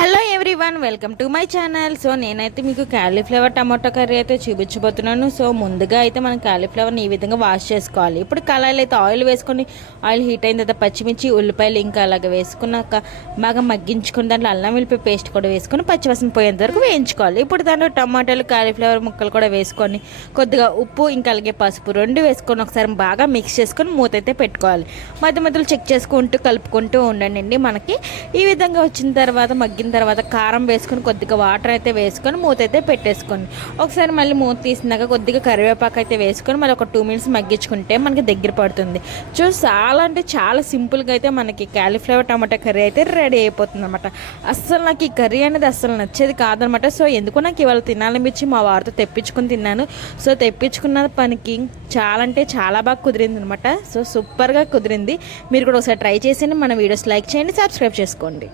Hello everyone, welcome to my channel. So నేనైతే మీకు cauliflower tomato curry అయితే చూపించబోతున్నాను. సో ముందుగా అయితే మనం క్యాలీఫ్లవర్ని ఈ విధంగా వాష్ చేసుకోవాలి. ఇప్పుడు కళాయిలో అయితే ఆయిల్ వేసుకొని ఆయిల్ హీట్ అయిన తర్వాత పచ్చిమిర్చి, ఉల్లిపాయలు ఇంకా అలాగే వేసుకున్నాక బాగా మగ్గించుకుని దాంట్లో అల్లం వెల్లిపాయ పేస్ట్ కూడా వేసుకొని పచ్చివాసన పోయేంత వరకు వేయించుకోవాలి. ఇప్పుడు దాంట్లో టమాటాలు, క్యాలీఫ్లవర్ ముక్కలు కూడా వేసుకొని కొద్దిగా ఉప్పు ఇంకా అలాగే పసుపు రెండు వేసుకొని ఒకసారి బాగా మిక్స్ చేసుకొని మూత అయితే పెట్టుకోవాలి. మధ్య మధ్యలో చెక్ చేసుకుంటూ కలుపుకుంటూ ఉండండి. మనకి ఈ విధంగా వచ్చిన తర్వాత మగ్గిన తర్వాత కారం వేసుకొని కొద్దిగా వాటర్ అయితే వేసుకొని మూత అయితే పెట్టేసుకోండి. ఒకసారి మళ్ళీ మూత తీసినాక కొద్దిగా కరివేపాకు అయితే వేసుకొని మళ్ళీ ఒక 2 మినిట్స్ మగ్గించుకుంటే మనకి దగ్గర పడుతుంది. చాలా అంటే చాలా సింపుల్గా అయితే మనకి క్యాలీఫ్లవర్ టమాటా కర్రీ అయితే రెడీ అయిపోతుంది అనమాట. అస్సలు నాకు ఈ కర్రీ అనేది అస్సలు నచ్చేది కాదనమాట. సో ఎందుకు నాకు ఇవాళ తినాలనిపించి మా వారితో తెప్పించుకొని తిన్నాను. సో తెప్పించుకున్న పనికి చాలా అంటే చాలా బాగా కుదిరింది అనమాట. సో సూపర్గా కుదిరింది. మీరు కూడా ఒకసారి ట్రై చేసి మన వీడియోస్ లైక్ చేయండి, సబ్స్క్రైబ్ చేసుకోండి.